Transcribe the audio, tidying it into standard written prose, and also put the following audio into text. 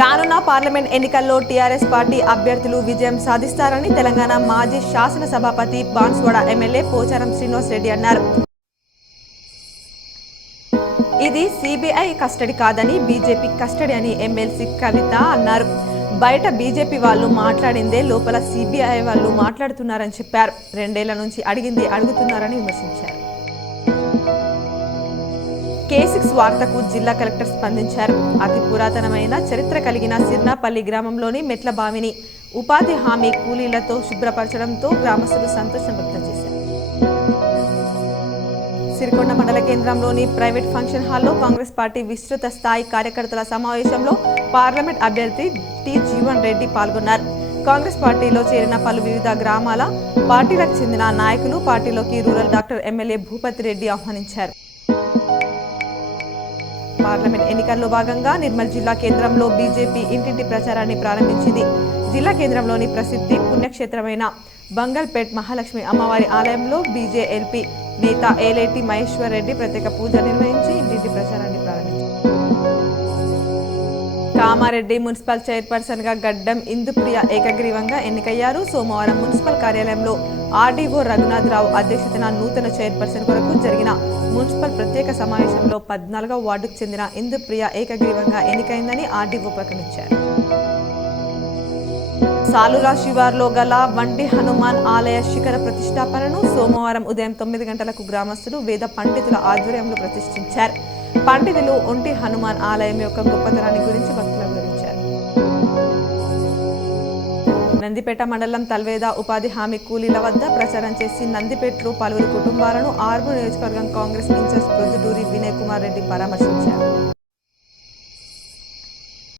రానున్న పార్లమెంట్ ఎన్నికల్లో TRS party అభ్యర్థులు విజయం సాధిస్తారని తెలంగాణ మాజీ శాసన సభాపతి బాన్స్వాడ ఎమ్మెల్యే పోచారం శ్రీనివాస్ రెడ్డి అన్నారు. ఇది సిబిఐ కస్టడీ కాదని బీజేపీ కస్టడీ అని ఎమ్మెల్సీ కవిత అన్నారు. బయట బీజేపీ వాళ్ళు మాట్లాడిందే లోపల సిబిఐ వాళ్ళు మాట్లాడుతున్నారని చెప్పారు. 2 ఏళ్ల నుంచి అడిగింది అడుగుతున్నారని విమర్శించారు. K6 వార్తకు జిల్లా కలెక్టర్ స్పందించారు. అతి పురాతనమైన చరిత్ర కలిగిన సిర్నాపల్లి గ్రామంలోని మెట్ల బావిని ఉపాధి హామీ కూలీలతో శుభ్రపరచడంతో గ్రామస్తులు సంతోషం వ్యక్తం చేశారు. సిరికొండ మండల కేంద్రంలోని ప్రైవేట్ ఫంక్షన్ హాల్లో కాంగ్రెస్ పార్టీ విస్తృత స్థాయి కార్యకర్తల సమావేశంలో పార్లమెంట్ అభ్యర్థి టి జీవన్ రెడ్డి పాల్గొన్నారు. కాంగ్రెస్ పార్టీలో చేరిన పలు వివిధ గ్రామాల పార్టీలకు చెందిన నాయకులు పార్టీలోకి rural doctor MLA Bhupathi Reddy ఆహ్వానించారు. పార్లమెంట్ ఎన్నికల్లో భాగంగా నిర్మల్ జిల్లా కేంద్రంలో బీజేపీ ఇంటింటి ప్రచారాన్ని ప్రారంభించింది. జిల్లా కేంద్రంలోని ప్రసిద్ధి పుణ్యక్షేత్రమైన బంగల్పేట్ మహాలక్ష్మి అమ్మవారి ఆలయంలో బీజేఎల్పీ నేత ఏలేటి మహేశ్వర్ రెడ్డి ప్రత్యేక పూజ నిర్వహించి ఇంటింటి ప్రచారాన్ని ప్రారంభించారు. కామారెడ్డి మున్సిపల్ చైర్పర్సన్ గా గడ్డం ఇందుప్రియ ఏకగ్రీవంగా ఎన్నికయ్యారు. సోమవారం మున్సిపల్ కార్యాలయంలో ఆర్డీఓ రఘునాథరావు అధ్యక్షతన నూతన చైర్పర్సన్ కొరకు జరిగిన మున్సిపల్ ప్రత్యేక సమావేశంలో 14వ వార్డుకు చెందిన ఇందుప్రియ ఏకగ్రీవంగా ఎన్నికైందని ఆర్డీఓ ప్రకటించారు. సాలురా శివార్లో గల వంటి హనుమాన్ ఆలయ శిఖర ప్రతిష్టాపనను సోమవారం ఉదయం 9 గంటలకు గ్రామస్తులు వేద పండితుల ఆధ్వర్యంలో ప్రతిష్ఠించారు. పండితులు ఒంటి హనుమాన్ ఆలయం యొక్క గొప్పతనాన్ని గురించి భక్తులకు వివరించారు. నందిపేట మండలం తల్వేద ఉపాధి హామీ కూలీల వద్ద ప్రచారం చేసి నందిపేటలో పలువురు కుటుంబాలను ఆర్మూర్ నియోజకవర్గం కాంగ్రెస్ ఇన్ఛార్జ్ ప్రొద్దుటూరి వినయ్ కుమార్ రెడ్డి పరామర్శించారు.